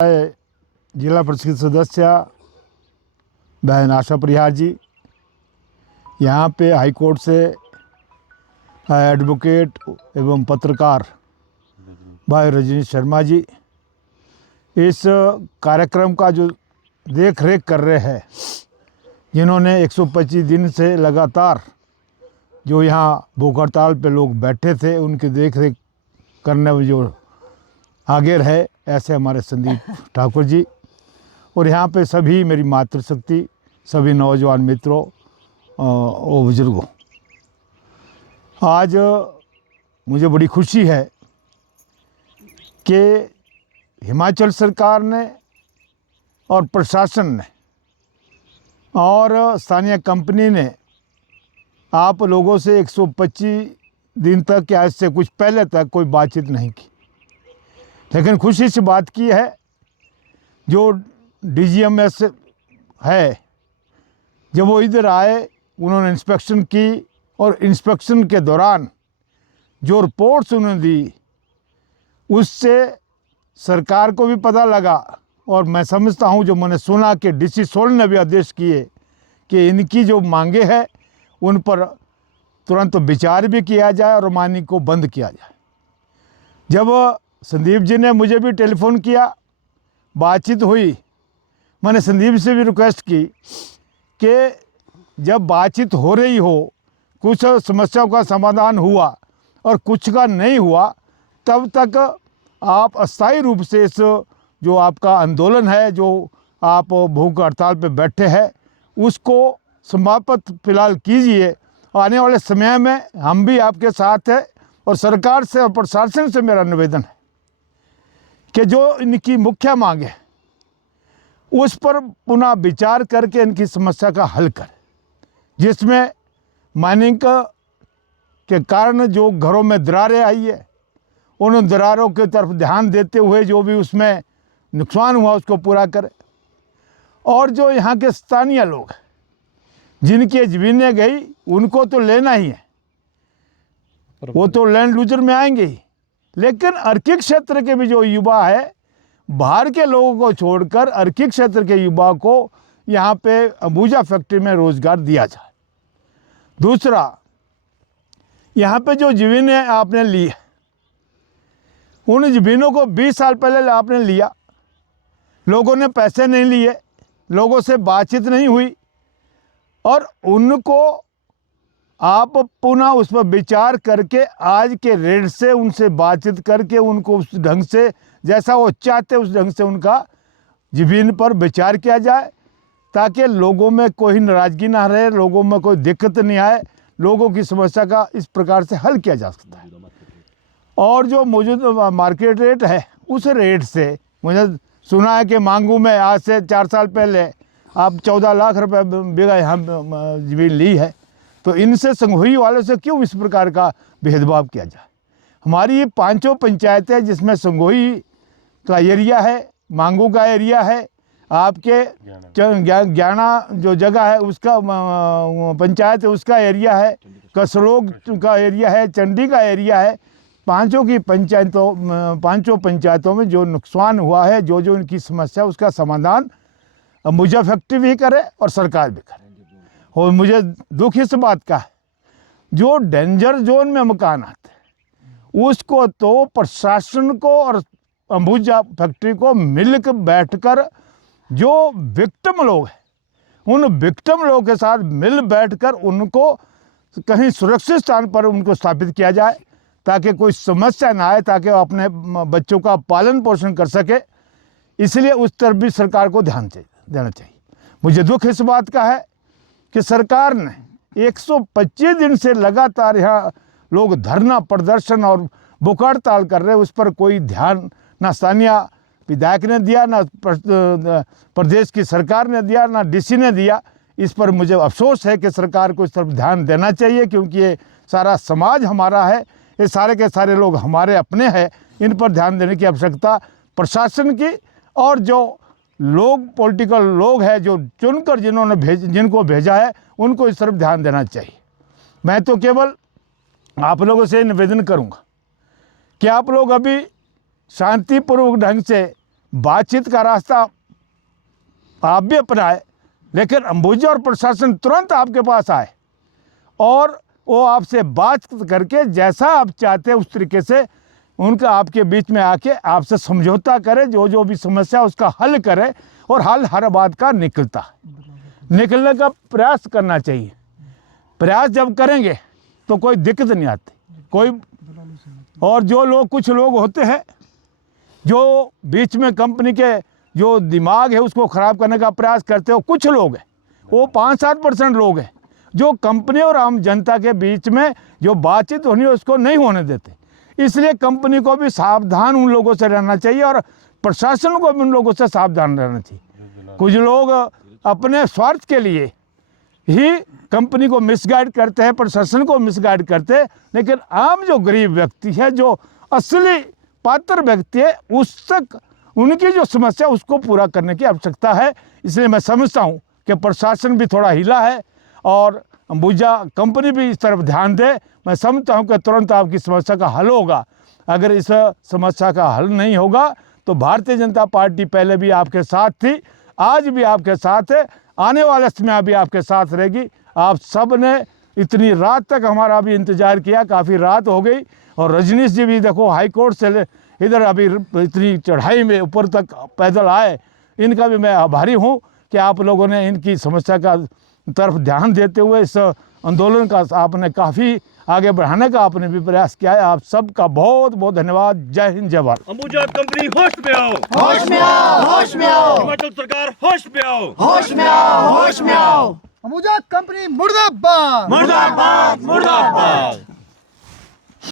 जिला परिषद सदस्य बहन आशा परिहार जी, यहाँ पे हाई कोर्ट से एडवोकेट एवं पत्रकार भाई रजनीश शर्मा जी इस कार्यक्रम का जो देख रेख कर रहे हैं, जिन्होंने 125 दिन से लगातार जो यहाँ भूख हड़ताल पे लोग बैठे थे, उनकी देख रेख करने में जो आगे रहे, ऐसे हमारे संदीप ठाकुर जी और यहाँ पे सभी मेरी मातृशक्ति, सभी नौजवान मित्रों और बुजुर्गों। आज मुझे बड़ी खुशी है कि हिमाचल सरकार ने और प्रशासन ने और स्थानीय कंपनी ने आप लोगों से 125 दिन तक या इससे कुछ पहले तक कोई बातचीत नहीं की, लेकिन खुशी से बात की है। जो डीजीएमएस है, जब वो इधर आए, उन्होंने इंस्पेक्शन की और इंस्पेक्शन के दौरान जो रिपोर्ट्स उन्होंने दी, उससे सरकार को भी पता लगा और मैं समझता हूँ, जो मैंने सुना कि डीसी सोल ने भी आदेश किए कि इनकी जो मांगे हैं उन पर तुरंत विचार भी किया जाए और माइनिंग को बंद किया जाए। जब संदीप जी ने मुझे भी टेलीफोन किया, बातचीत हुई, मैंने संदीप से भी रिक्वेस्ट की कि जब बातचीत हो रही हो, कुछ समस्याओं का समाधान हुआ और कुछ का नहीं हुआ, तब तक आप अस्थायी रूप से इस जो आपका आंदोलन है, जो आप भूख हड़ताल पे बैठे हैं, उसको समाप्त फिलहाल कीजिए। आने वाले समय में हम भी आपके साथ हैं और सरकार से और प्रशासन से मेरा निवेदन है कि जो इनकी मुख्य मांग है उस पर पुनः विचार करके इनकी समस्या का हल करें, जिसमें माइनिंग के कारण जो घरों में दरारें आई है, उन दरारों की तरफ ध्यान देते हुए जो भी उसमें नुकसान हुआ उसको पूरा करें। और जो यहाँ के स्थानीय लोग हैं, जिनकी ज़मीनें गई, उनको तो लेना ही है, वो तो लैंड लूजर में आएंगे ही, लेकिन अर्किक क्षेत्र के भी जो युवा है, बाहर के लोगों को छोड़कर अर्किक क्षेत्र के युवा को यहाँ पे अंबुजा फैक्ट्री में रोजगार दिया जाए। दूसरा, यहाँ पे जो ज़मीनें आपने ली है, उन ज़मीनों को 20 साल पहले आपने लिया, लोगों ने पैसे नहीं लिए, लोगों से बातचीत नहीं हुई और उनको आप पुनः उस पर विचार करके आज के रेट से उनसे बातचीत करके उनको उस ढंग से, जैसा वो चाहते उस ढंग से उनका ज़मीन पर विचार किया जाए, ताकि लोगों में कोई नाराज़गी ना रहे, लोगों में कोई दिक्कत नहीं आए, लोगों की समस्या का इस प्रकार से हल किया जा सकता है। और जो मौजूद मार्केट रेट है, उस रेट से मुझे सुना है कि मांगू में आज से 4 साल पहले आप 14 लाख रुपए बीघा यहाँ ज़मीन ली है, तो इनसे संगोई वालों से क्यों इस प्रकार का भेदभाव किया जाए। हमारी ये 5 पंचायतें, जिसमें संगोई का एरिया है, मांगू का एरिया है, आपके ज्ञाना जो जगह है उसका पंचायत है, उसका एरिया है, कसलोग का एरिया है, चंडी का एरिया है। 5 पंचायतों में जो नुकसान हुआ है, जो जो इनकी समस्या, उसका समाधान अंबुजा फैक्ट्री भी करे और सरकार भी करे। और मुझे दुख इस बात का है, जो डेंजर जोन में मकान आते हैं, उसको तो प्रशासन को और अंबुजा फैक्ट्री को मिलकर बैठकर जो विक्टिम लोग हैं, उन विक्टिम लोगों के साथ मिल बैठकर उनको कहीं सुरक्षित स्थान पर उनको स्थापित किया जाए, ताकि कोई समस्या ना आए, ताकि वो अपने बच्चों का पालन पोषण कर सके। इसलिए उस तरफ भी सरकार को ध्यान देना चाहिए। मुझे दुख इस बात का है कि सरकार ने 125 दिन से लगातार यहाँ लोग धरना प्रदर्शन और भूख हड़ताल कर रहे हैं, उस पर कोई ध्यान ना स्थानीय विधायक ने दिया, ना प्रदेश की सरकार ने दिया, ना डीसी ने दिया। इस पर मुझे अफसोस है कि सरकार को इस तरफ ध्यान देना चाहिए, क्योंकि ये सारा समाज हमारा है, ये सारे के सारे लोग हमारे अपने हैं। इन पर ध्यान देने की आवश्यकता प्रशासन की, और जो लोग पॉलिटिकल लोग हैं, जो चुनकर जिनको भेजा है, उनको इस तरफ ध्यान देना चाहिए। मैं तो केवल आप लोगों से निवेदन करूंगा कि आप लोग अभी शांतिपूर्वक ढंग से बातचीत का रास्ता आप भी अपनाए, लेकिन अंबुजा और प्रशासन तुरंत आपके पास आए और वो आपसे बात करके जैसा आप चाहते हैं उस तरीके से उनका आपके बीच में आके आपसे समझौता करे, जो भी समस्या उसका हल करे और हल हर बात का निकलने का प्रयास करना चाहिए। प्रयास जब करेंगे तो कोई दिक्कत नहीं आती कोई। और जो लोग कुछ लोग होते हैं जो बीच में कंपनी के जो दिमाग है उसको ख़राब करने का प्रयास करते हो, कुछ लोग हैं, वो 5-7% लोग हैं जो कंपनी और आम जनता के बीच में जो बातचीत होनी है उसको नहीं होने देते। इसलिए कंपनी को भी सावधान उन लोगों से रहना चाहिए और प्रशासन को भी उन लोगों से सावधान रहना चाहिए। कुछ लोग अपने स्वार्थ के लिए ही कंपनी को मिसगाइड करते हैं, प्रशासन को मिसगाइड करते हैं, लेकिन आम जो गरीब व्यक्ति है, जो असली पात्र व्यक्ति है, उस तक उनकी जो समस्या उसको पूरा करने की आवश्यकता है। इसलिए मैं समझता हूँ कि प्रशासन भी थोड़ा हिला है और अंबुजा कंपनी भी इस तरफ ध्यान दे। मैं समझता हूँ कि तुरंत आपकी समस्या का हल होगा। अगर इस समस्या का हल नहीं होगा तो भारतीय जनता पार्टी पहले भी आपके साथ थी, आज भी आपके साथ है, आने वाले समय भी आपके साथ रहेगी। आप सब ने इतनी रात तक हमारा भी इंतज़ार किया, काफ़ी रात हो गई, और रजनीश जी भी देखो हाई कोर्ट से इधर अभी इतनी चढ़ाई में ऊपर तक पैदल आए। इनका भी मैं आभारी हूँ कि आप लोगों ने इनकी समस्या का तरफ ध्यान देते हुए इस आंदोलन का आपने काफ़ी आगे बढ़ाने का आपने भी प्रयास किया है। आप सबका बहुत बहुत धन्यवाद। जय हिंद, जय भारत। अंबुजा कंपनी होश में आओ, होश में आओ, होश में आओ, हिमाचल सरकार होश में आओ, होश में आओ, होश में आओ। अंबुजा कंपनी मुर्दाबाद, मुर्दाबाद मुर्दाबाद।